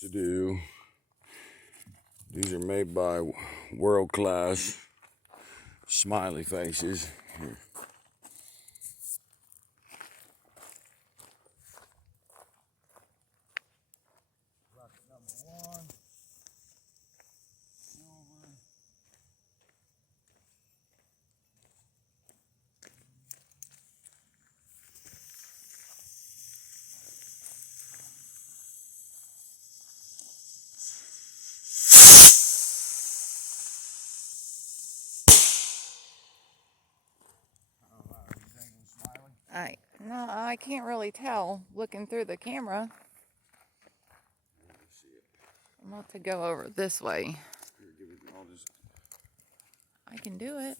to do. These are made by World Class Smiley Faces. Here. Rocket number 1, silver. I can't really tell looking through the camera. I'm about to go over this way. I can do it.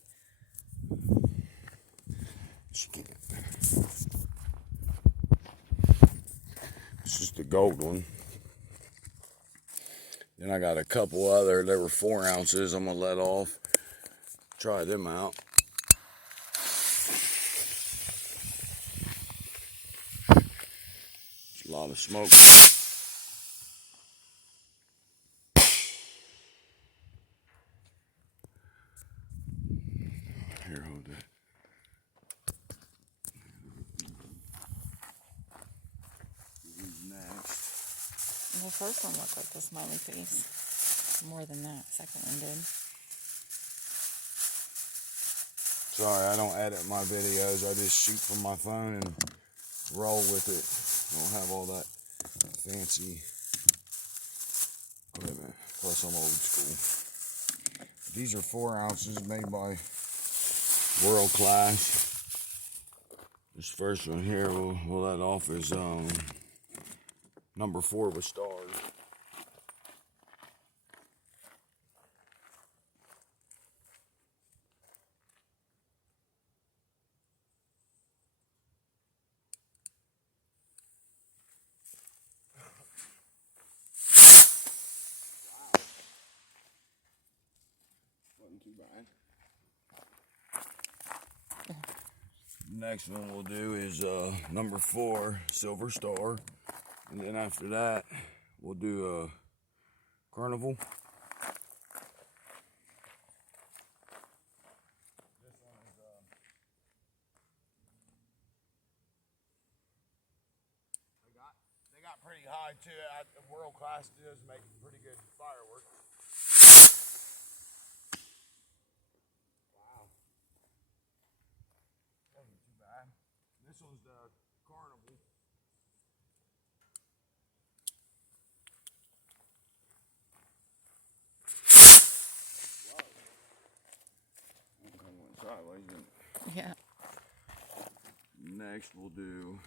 She can't. This is the gold one. Then I got a couple other, they were 4 ounces. I'm gonna let off, try them out. It's a lot of smoke. Here, hold that. Next. The first one looked like the smiley face. More than that, second one did. Sorry, I don't edit my videos. I just shoot from my phone and roll with it. I don't have all that fancy equipment. Plus, I'm old school. These are 4 ounces made by World Class. This first one here, we'll let off is number 4 with stars. Wasn't too bad. Next one we'll do is number 4, Silver Star. And then after that, we'll do a Carnival. This one is they got pretty high too. World Class does make pretty good fireworks. Wow. Wasn't too bad. This one's the Carnival. Went sideways, didn't it? Yeah. Next we'll do,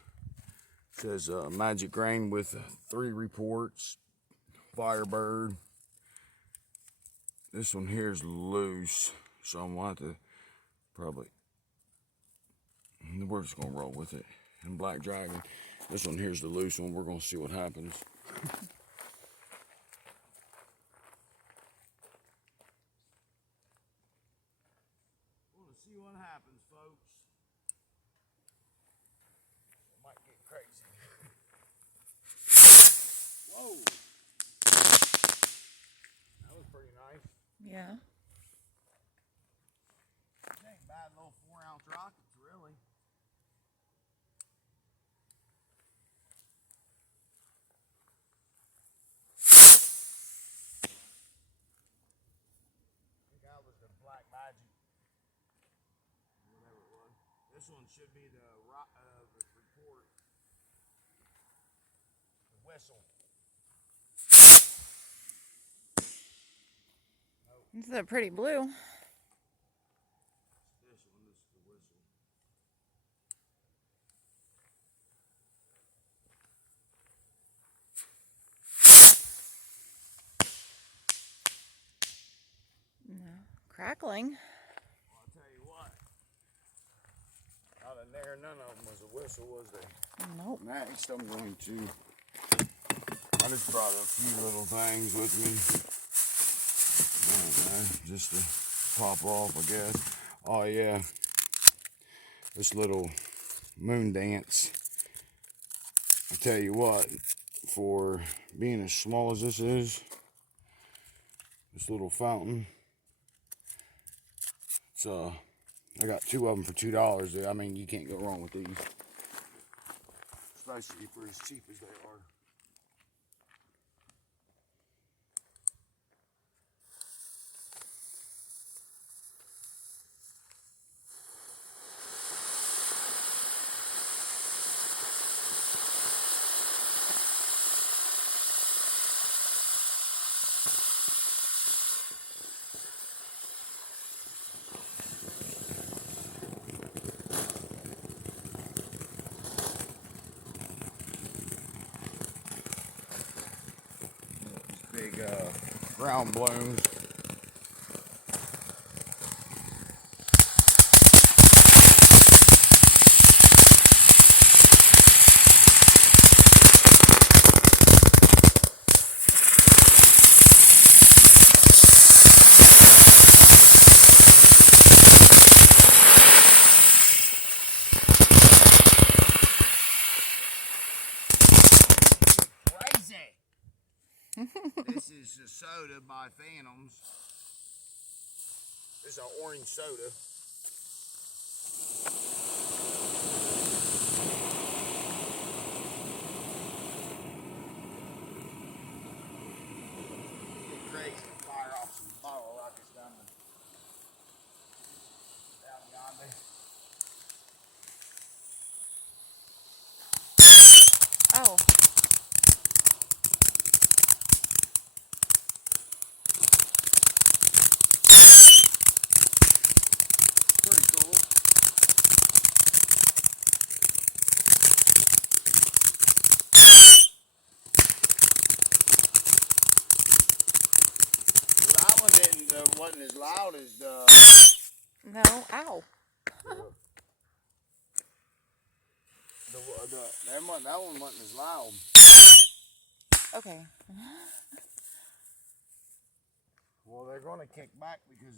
says Magic Rain with 3 reports, Firebird. This one here is loose, so I'm going to have to probably, we're just going to roll with it. And Black Dragon, this one here's the loose one. We're going to see what happens. We'll see what happens, folks. It might get crazy. Whoa! That was pretty nice. Yeah. These ain't bad little 4-ounce rockets, really. I think that was the Black Magic. Whatever it was. This one should be the report. The whistle. This is a pretty blue. This one is the whistle. No. Crackling. Well, I'll tell you what. Out of there, none of them was a whistle, was they? Nope. Next I'm going to, I just brought a few little things with me. I don't know, just to pop off, I guess. Oh yeah, this little moon dance. I tell you what, for being as small as this is. This little fountain. It's I got 2 of them for $2. I mean, you can't go wrong with these, especially for as cheap as they are. Big ground blooms. This is a soda by Phantoms. This is an orange soda. Get crazy and fire off some bottle rockets down yonder. Oh. Pretty cool. Well, that one wasn't as loud as the. No. Ow. That one wasn't as loud. Okay. Well, they're going to kick back because